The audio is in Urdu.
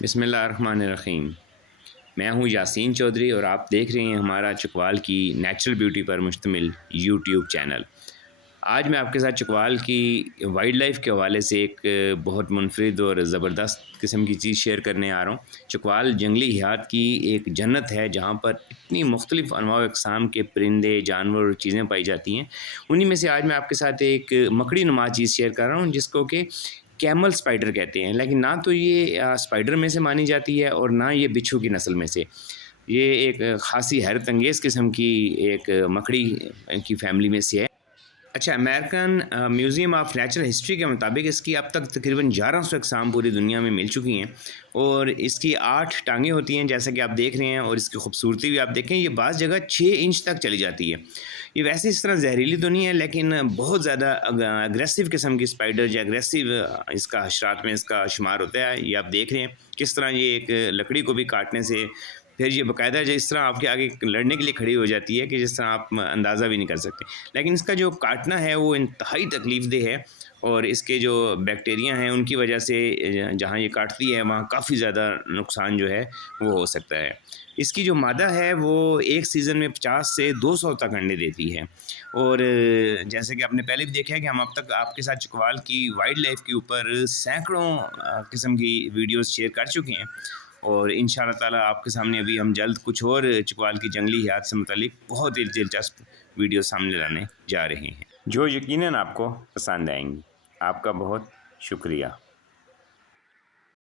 بسم اللہ الرحمن الرحیم۔ میں ہوں یاسین چودھری اور آپ دیکھ رہے ہیں ہمارا چکوال کی نیچرل بیوٹی پر مشتمل یوٹیوب چینل۔ آج میں آپ کے ساتھ چکوال کی وائلڈ لائف کے حوالے سے ایک بہت منفرد اور زبردست قسم کی چیز شیئر کرنے آ رہا ہوں۔ چکوال جنگلی حیات کی ایک جنت ہے جہاں پر اتنی مختلف انواع و اقسام کے پرندے، جانور اور چیزیں پائی جاتی ہیں۔ انہی میں سے آج میں آپ کے ساتھ ایک مکڑی نما چیز شیئر کر رہا ہوں جس کو کہ کیمل سپائڈر کہتے ہیں، لیکن نہ تو یہ سپائڈر میں سے مانی جاتی ہے اور نہ یہ بچھو کی نسل میں سے۔ یہ ایک خاصی حیرت انگیز قسم کی ایک مکڑی کی فیملی میں سے ہے۔ اچھا، American museum of natural history کے مطابق اس کی اب تک تقریباً 1100 اقسام پوری دنیا میں مل چکی ہیں اور اس کی 8 ٹانگیں ہوتی ہیں جیسا کہ آپ دیکھ رہے ہیں، اور اس کی خوبصورتی بھی آپ دیکھیں، یہ بعض جگہ 6 انچ تک چلی جاتی ہے۔ یہ ویسے اس طرح زہریلی تو نہیں ہے لیکن بہت زیادہ اگریسو قسم کی سپائڈر یا اگریسو اس کا حشرات میں اس کا شمار ہوتا ہے۔ یہ آپ دیکھ رہے ہیں کس طرح یہ ایک لکڑی کو بھی کاٹنے سے پھر یہ باقاعدہ جو اس طرح آپ کے آگے لڑنے کے لیے کھڑی ہو جاتی ہے کہ جس طرح آپ اندازہ بھی نہیں کر سکتے، لیکن اس کا جو کاٹنا ہے وہ انتہائی تکلیف دہ ہے، اور اس کے جو بیکٹیریا ہیں ان کی وجہ سے جہاں یہ کاٹتی ہے وہاں کافی زیادہ نقصان جو ہے وہ ہو سکتا ہے۔ اس کی جو مادہ ہے وہ ایک سیزن میں 50 سے 200 تک انڈے دیتی ہے، اور جیسے کہ آپ نے پہلے بھی دیکھا ہے کہ ہم اب تک آپ کے ساتھ چکوال کی وائلڈ لائف کے اوپر سینکڑوں قسم کی ویڈیوز شیئر کر چکے ہیں، اور ان شاء اللہ تعالیٰ آپ کے سامنے ابھی ہم جلد کچھ اور چکوال کی جنگلی حیات سے متعلق بہت ہی دلچسپ ویڈیو سامنے لانے جا رہے ہیں جو یقیناً آپ کو پسند آئیں گی۔ آپ کا بہت شکریہ۔